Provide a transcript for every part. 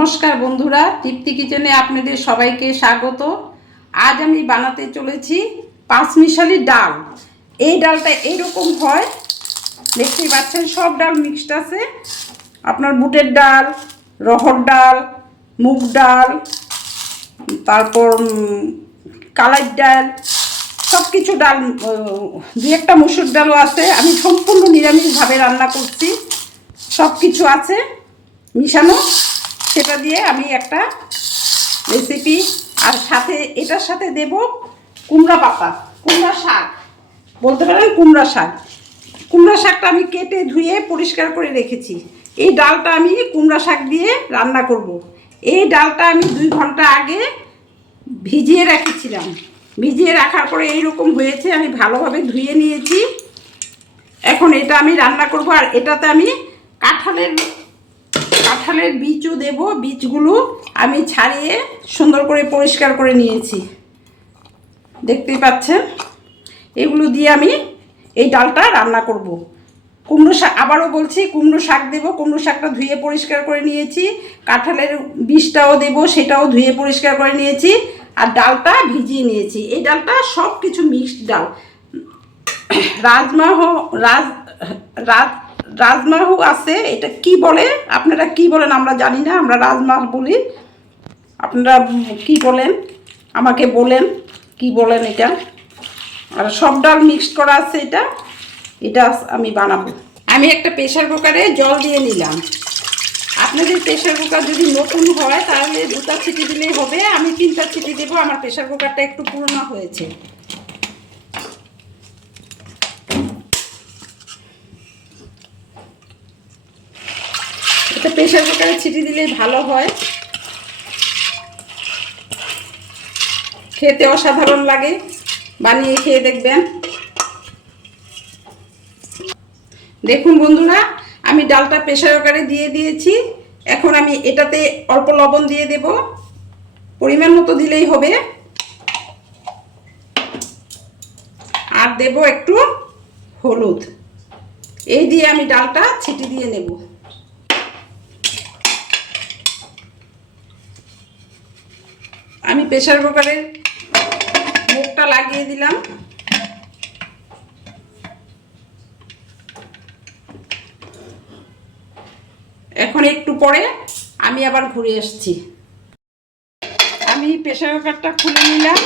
নমস্কার বন্ধুরা, তৃপ্তি কিচেনে আপনাদের সবাইকে স্বাগত। আজ আমি বানাতে চলেছি পাঁচমিশালি ডাল। এই ডালটা এইরকম হয়, দেখতেই পাচ্ছেন সব ডাল মিক্সড আছে। আপনার বুটের ডাল, রহর ডাল, মুগ ডাল, তারপর কালাই ডাল, সব কিছু ডাল, দু একটা মসুর ডালও আছে। আমি সম্পূর্ণ নিরামিষভাবে রান্না করছি, সব কিছু আছে মিশানো। সেটা দিয়ে আমি একটা রেসিপি, আর সাথে এটার সাথে দেব কুমড়া পাতা, কুমড়া শাক বলতে পারেন, কুমড়া শাক। কুমড়া শাকটা আমি কেটে ধুয়ে পরিষ্কার করে রেখেছি। এই ডালটা আমি কুমড়া শাক দিয়ে রান্না করব। এই ডালটা আমি 2 ঘন্টা আগে ভিজিয়ে রেখেছিলাম। ভিজিয়ে রাখার পরে এইরকম হয়েছে, আমি ভালোভাবে ধুয়ে নিয়েছি। এখন এটা আমি রান্না করব। আর এটাতে আমি কাঁঠালের বীজও দেব। বীজগুলো আমি ছাড়িয়ে সুন্দর করে পরিষ্কার করে নিয়েছি, দেখতেই পাচ্ছেন। এগুলো দিয়ে আমি এই ডালটা রান্না করব। কুমড়ো শাক, আবারও বলছি, কুমড়ো শাক দেব। কুমড়ো শাকটা ধুয়ে পরিষ্কার করে নিয়েছি। কাঁঠালের বীজটাও দেব, সেটাও ধুয়ে পরিষ্কার করে নিয়েছি। আর ডালটা ভিজিয়ে নিয়েছি। এই ডালটা সব কিছু মিক্সড ডাল। রাজমাহু আছে, এটা কি বলে, আপনারা কি বলেন আমরা জানি না, আমরা রাজমাহ বলি। আপনারা কি বলেন আমাকে বলেন, কি বলেন এটা। আর সব ডাল মিক্সড করা আছে। এটা আমি বানাবো। আমি একটা প্রেসার কুকারে জল দিয়ে নিলাম। আপনাদের প্রেসার কুকার যদি নতুন হয় তাহলে 2টা সিটি দিলেই হবে। আমি 3টা সিটি দেবো, আমার প্রেসার কুকারটা একটু পুরনো হয়েছে। এটা প্রেসার কুকারে সিটি দিলেই ভালো হয়, খেতে অসাধারণ লাগে। বানিয়ে খেয়ে দেখবেন। দেখুন বন্ধুরা, আমি ডালটা প্রেসার কুকারে দিয়ে দিয়েছি। এখন আমি এটাতে অল্প লবণ দিয়ে দেব, পরিমাণ মতো দিলেই হবে। আর দেব একটু হলুদ। এই দিয়ে আমি ডালটা ছিটি দিয়ে নেব। আমি প্রেসার কুকারের মুখটা লাগিয়ে দিলাম। এখন একটু পরে আমি আবার ঘুরে আসছি। আমি প্রেসার কুকারটা খুলে নিলাম।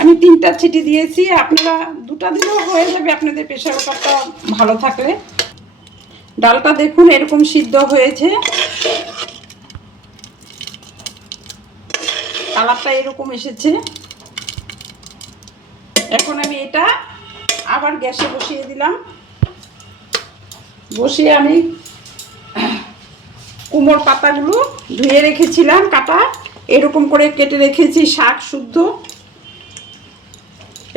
আমি 3টা সিটি দিয়েছি, আপনারা 2টা দিলেও হয়ে যাবে আপনাদের প্রেসার কুকারটা ভালো থাকলে। ডালটা দেখুন এরকম সিদ্ধ হয়েছে, কালারটা এরকম এসেছে। এখন আমি এটা আবার গ্যাসে বসিয়ে দিলাম। বসিয়ে আমি কুমড়োর পাতাগুলো ধুয়ে রেখেছিলাম, কাটা এরকম করে কেটে রেখেছি, শাক শুদ্ধ,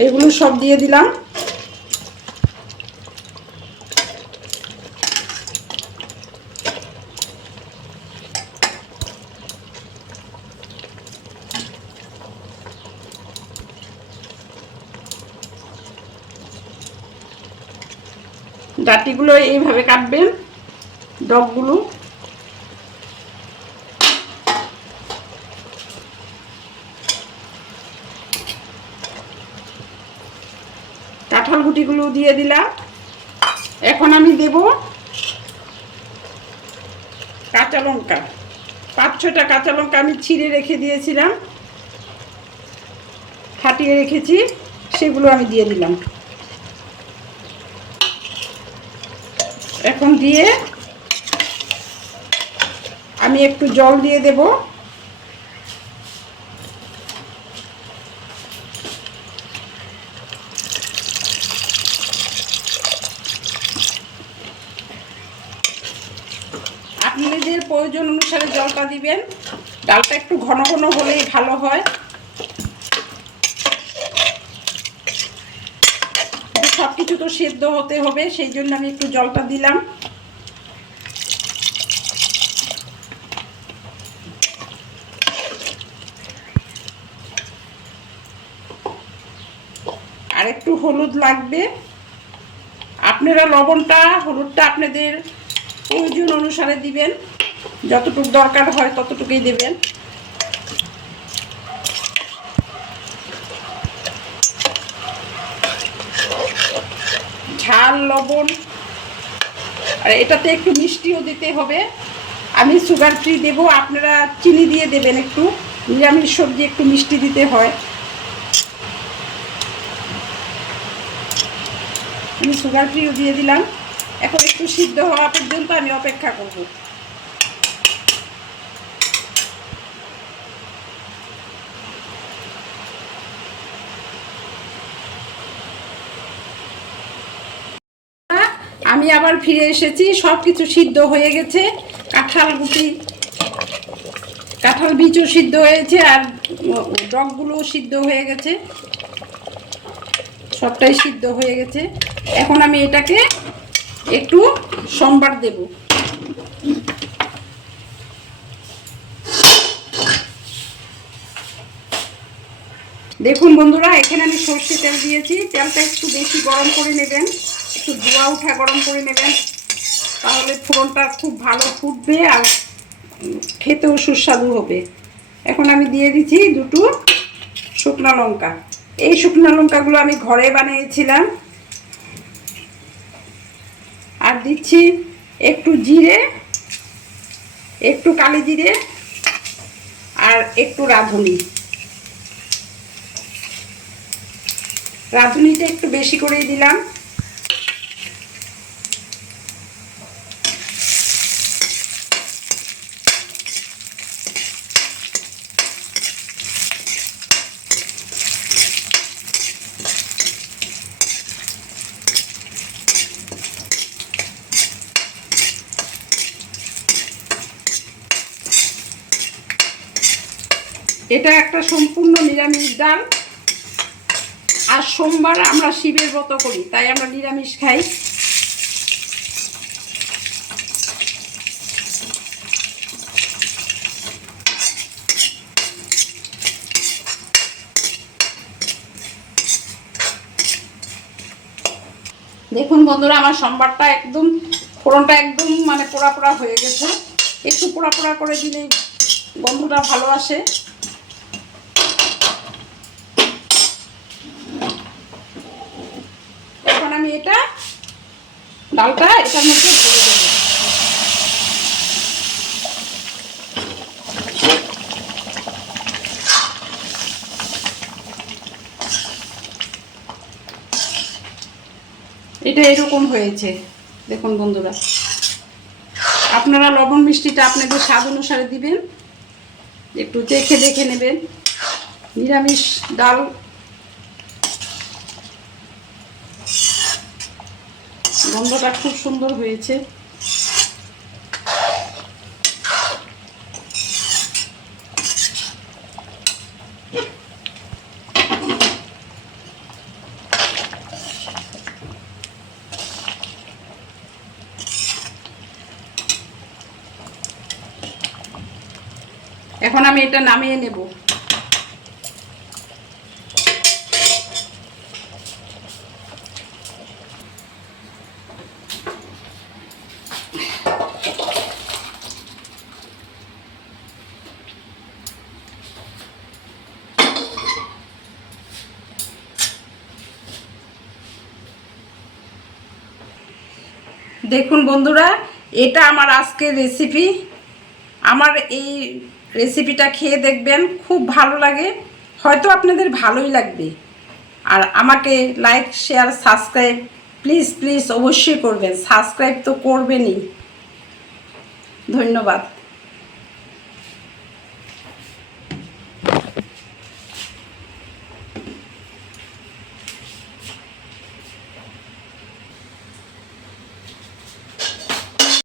এগুলো সব দিয়ে দিলাম। ডাঁটিগুলো এইভাবে কাটবেন, ডগগুলো। কাঁঠাল গুটিগুলো দিয়ে দিলাম। এখন আমি দেব কাঁচা লঙ্কা। 5-6টা কাঁচা লঙ্কা আমি ছিঁড়ে রেখে দিয়েছিলাম, ফাটিয়ে রেখেছি, সেগুলো আমি দিয়ে দিলাম। এখন দিয়ে আমি একটু জল দিয়ে দেব। আপনাদের প্রয়োজন অনুসারে জলটা দিবেন। ডালটা একটু ঘন ঘন হলেই ভালো হয়। সব কিছু তো সেদ্ধ হতে হবে, সেই জন্য আমি একটু জলটা দিলাম। আর একটু হলুদ লাগবে। আপনারা হলুদটা আপনাদের প্রয়োজন অনুসারে দিবেন। যতটুকু দরকার হয় ততটুকুই দেবেন। ঝাল, লবণ, আর এটাতে একটু মিষ্টিও দিতে হবে। আমি সুগার ফ্রি দেবো, আপনারা চিনি দিয়ে দেবেন। একটু নিরামিষ সবজি একটু মিষ্টি দিতে হয়। আমি সুগার ফ্রিও দিয়ে দিলাম। এখন একটু সিদ্ধ হওয়া পর্যন্ত আমি অপেক্ষা করব। আমি আবার ফিরে এসেছি, সব কিছু সিদ্ধ হয়ে গেছে। কাঁঠাল বীজও সিদ্ধ হয়েছে, আর ডগগুলোও সিদ্ধ হয়ে গেছে, সবটাই সিদ্ধ হয়ে গেছে। এখন আমি এটাকে একটু সম্বার দেব। দেখুন বন্ধুরা, এখানে আমি সর্ষে তেল দিয়েছি। তেলটা একটু বেশি গরম করে নেবেন, একটু ধোয়া উঠা গরম করে নেবেন, তাহলে ফোড়নটা খুব ভালো ফুটবে আর খেতেও সুস্বাদু হবে। এখন আমি দিয়ে দিচ্ছি 2টো শুকনো লঙ্কা। এই শুকনো লঙ্কাগুলো আমি ঘরে বানিয়েছিলাম। আর দিচ্ছি একটু জিরে, একটু কালি জিরে, আর একটু রাঁধুনিটা একটু বেশি করেই দিলাম। এটা একটা সম্পূর্ণ নিরামিষ ডাল। আর সোমবার আমরা শিবের ব্রত করি, তাই আমরা নিরামিষ খাই। দেখুন বন্ধুরা, আমার সম্বারটা একদম, ফোড়নটা একদম মানে পোড়া পোড়া হয়ে গেছে। একটু পোড়া পোড়া করে দিলেই গন্ধটা ভালো আসে। এখন আমি ডালটা এটার মধ্যে দিয়ে দেবো। এটা এরকম হয়েছে। দেখুন বন্ধুরা, আপনারা লবণ মিষ্টিটা আপনাদের স্বাদ অনুসারে দিবেন, একটু দেখে নেবেন। নিরামিষ ডাল গন্ধটা খুব সুন্দর হয়েছে। এখন আমি এটা নামিয়ে নেব। দেখুন বন্ধুরা, এটা আমার আজকের রেসিপি। আমার এই রেসিপিটা খেয়ে দেখবেন, খুব ভালো লাগে, হয়তো আপনাদের ভালোই লাগবে। আর আমাকে লাইক, শেয়ার, সাবস্ক্রাইব প্লিজ অবশ্যই করবেন। সাবস্ক্রাইব তো করবেনই। ধন্যবাদ।